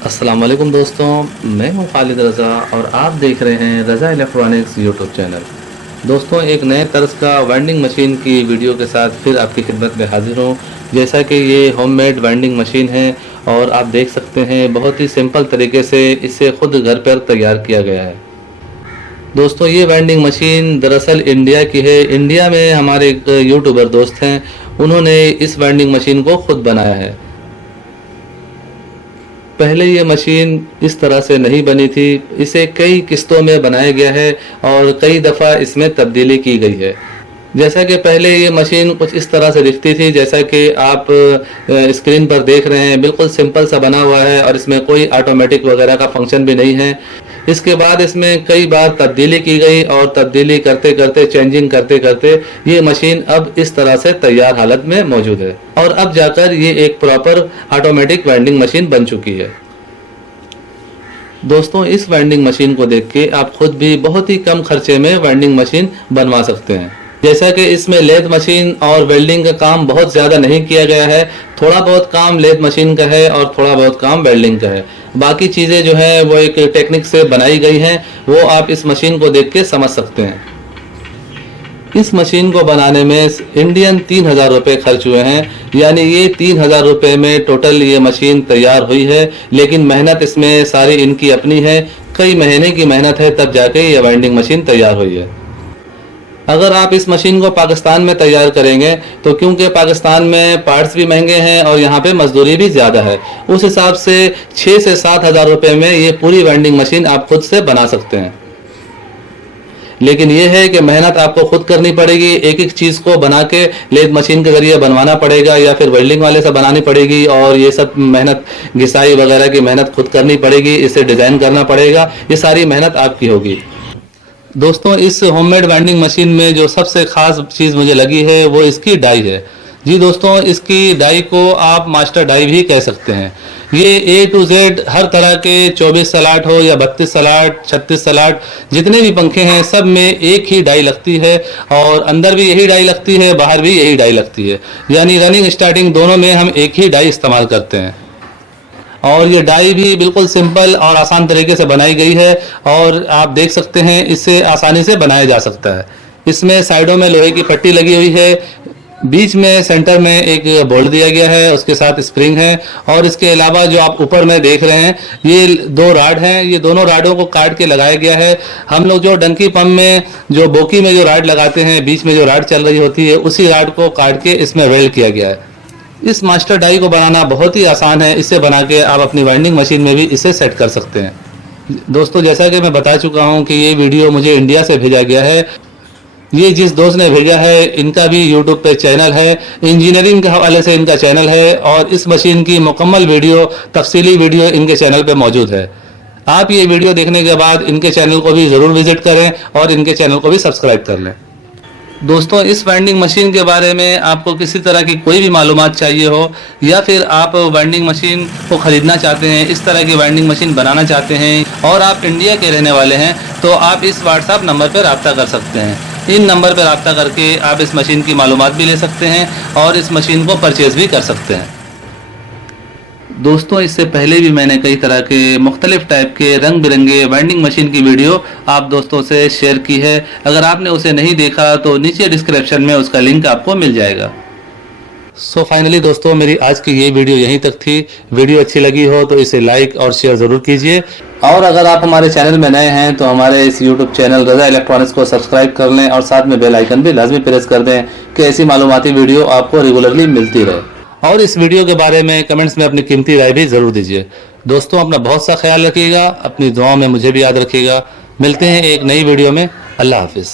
अस्सलाम वालेकुम दोस्तों, मैं हूं खालिद रज़ा और आप देख रहे हैं रज़ा इलेक्ट्रॉनिक्स यूट्यूब चैनल। दोस्तों, एक नए तर्ज का वेंडिंग मशीन की वीडियो के साथ फिर आपकी खिदमत में हाजिर हूं। जैसा कि ये होममेड वेंडिंग मशीन है और आप देख सकते हैं बहुत ही सिंपल तरीके से इसे खुद घर पर तैयार किया गया है। दोस्तों, ये वेंडिंग मशीन दरअसल इंडिया की है। इंडिया में हमारे एक यूट्यूबर दोस्त हैं, उन्होंने इस वेंडिंग मशीन को खुद बनाया है। पहले ये मशीन इस तरह से नहीं बनी थी, इसे कई किस्तों में बनाया गया है और कई दफ़ा इसमें तब्दीली की गई है। जैसा कि पहले ये मशीन कुछ इस तरह से दिखती थी, जैसा कि आप स्क्रीन पर देख रहे हैं, बिल्कुल सिंपल सा बना हुआ है और इसमें कोई ऑटोमेटिक वगैरह का फंक्शन भी नहीं है। इसके बाद इसमें कई बार तब्दीली की गई और तब्दीली करते करते, चेंजिंग करते करते ये मशीन अब इस तरह से तैयार हालत में मौजूद है और अब जाकर ये एक प्रॉपर ऑटोमेटिक वेंडिंग मशीन बन चुकी है। दोस्तों, इस वेंडिंग मशीन को देख के आप खुद भी बहुत ही कम खर्चे में वेंडिंग मशीन बनवा सकते हैं। जैसा कि इसमें लेथ मशीन और वेल्डिंग का काम बहुत ज़्यादा नहीं किया गया है, थोड़ा बहुत काम लेथ मशीन का है और थोड़ा बहुत काम वेल्डिंग का है। बाकी चीज़ें जो है वो एक टेक्निक से बनाई गई हैं, वो आप इस मशीन को देख के समझ सकते हैं। इस मशीन को बनाने में इंडियन 3000 रुपये खर्च हुए हैं, यानी ये 3000 रुपये में टोटल ये मशीन तैयार हुई है। लेकिन मेहनत इसमें सारी इनकी अपनी है, कई महीने की मेहनत है तब जाके ये वेंडिंग मशीन तैयार हुई है। अगर आप इस मशीन को पाकिस्तान में तैयार करेंगे तो क्योंकि पाकिस्तान में पार्ट्स भी महंगे हैं और यहाँ पे मजदूरी भी ज़्यादा है, उस हिसाब से 6 से 7 हज़ार रुपये में ये पूरी वेंडिंग मशीन आप खुद से बना सकते हैं। लेकिन ये है कि मेहनत आपको खुद करनी पड़ेगी, एक एक चीज़ को बना के लेथ मशीन के ज़रिए बनवाना पड़ेगा या फिर वेल्डिंग वाले से बनानी पड़ेगी और ये सब मेहनत, घिसाई वगैरह की मेहनत खुद करनी पड़ेगी, इसे डिज़ाइन करना पड़ेगा, ये सारी मेहनत आपकी होगी। दोस्तों, इस होममेड वेंडिंग मशीन में जो सबसे ख़ास चीज़ मुझे लगी है वो इसकी डाई है। जी दोस्तों, इसकी डाई को आप मास्टर डाई भी कह सकते हैं। ये A to Z हर तरह के 24 सलाट हो या 32 सलाट, 36 सलाट, जितने भी पंखे हैं सब में एक ही डाई लगती है और अंदर भी यही डाई लगती है, बाहर भी यही डाई लगती है। यानी रनिंग स्टार्टिंग दोनों में हम एक ही डाई इस्तेमाल करते हैं और ये डाई भी बिल्कुल सिंपल और आसान तरीके से बनाई गई है और आप देख सकते हैं इसे आसानी से बनाया जा सकता है। इसमें साइडों में लोहे की पट्टी लगी हुई है, बीच में सेंटर में एक बोल्ट दिया गया है, उसके साथ स्प्रिंग है और इसके अलावा जो आप ऊपर में देख रहे हैं ये 2 राड हैं, ये दोनों राडों को काट के लगाया गया है। हम लोग जो डंकी पंप में जो बोकी में जो राड लगाते हैं, बीच में जो राड चल रही होती है, उसी राड को काट के इसमें वेल्ड किया गया है। इस मास्टर डाई को बनाना बहुत ही आसान है, इसे बना के आप अपनी वेंडिंग मशीन में भी इसे सेट कर सकते हैं। दोस्तों, जैसा कि मैं बता चुका हूं कि ये वीडियो मुझे इंडिया से भेजा गया है। ये जिस दोस्त ने भेजा है इनका भी यूट्यूब पे चैनल है, इंजीनियरिंग के हवाले से इनका चैनल है और इस मशीन की मुकम्मल वीडियो, तफसीली वीडियो इनके चैनल पे मौजूद है। आप ये वीडियो देखने के बाद इनके चैनल को भी ज़रूर विजिट करें और इनके चैनल को भी सब्सक्राइब कर लें। दोस्तों, इस वेंडिंग मशीन के बारे में आपको किसी तरह की कोई भी मालूमात चाहिए हो या फिर आप वेंडिंग मशीन को ख़रीदना चाहते हैं, इस तरह की वेंडिंग मशीन बनाना चाहते हैं और आप इंडिया के रहने वाले हैं, तो आप इस व्हाट्सएप नंबर पर रब्ता कर सकते हैं। इन नंबर पर रब्ता करके आप इस मशीन की मालूमात भी ले सकते हैं और इस मशीन को परचेज़ भी कर सकते हैं। दोस्तों, इससे पहले भी मैंने कई तरह के मुख्तलिफ टाइप के रंग बिरंगे वेंडिंग मशीन की वीडियो आप दोस्तों से शेयर की है। अगर आपने उसे नहीं देखा तो नीचे डिस्क्रिप्शन में उसका लिंक आपको मिल जाएगा। सो फाइनली दोस्तों, मेरी आज की ये वीडियो यहीं तक थी। वीडियो अच्छी लगी हो तो इसे लाइक और शेयर ज़रूर कीजिए और अगर आप हमारे चैनल में नए हैं तो हमारे इस यूट्यूब चैनल रज़ा इलेक्ट्रॉनिक्स को सब्सक्राइब कर लें और साथ में बेल आइकन भी लाजमी प्रेस कर दें कि ऐसी मालूमाती वीडियो आपको रेगुलरली मिलती रहे। और इस वीडियो के बारे में कमेंट्स में अपनी कीमती राय भी ज़रूर दीजिए। दोस्तों, अपना बहुत सा ख्याल रखिएगा, अपनी दुआओं में मुझे भी याद रखिएगा। मिलते हैं एक नई वीडियो में। अल्लाह हाफिज़।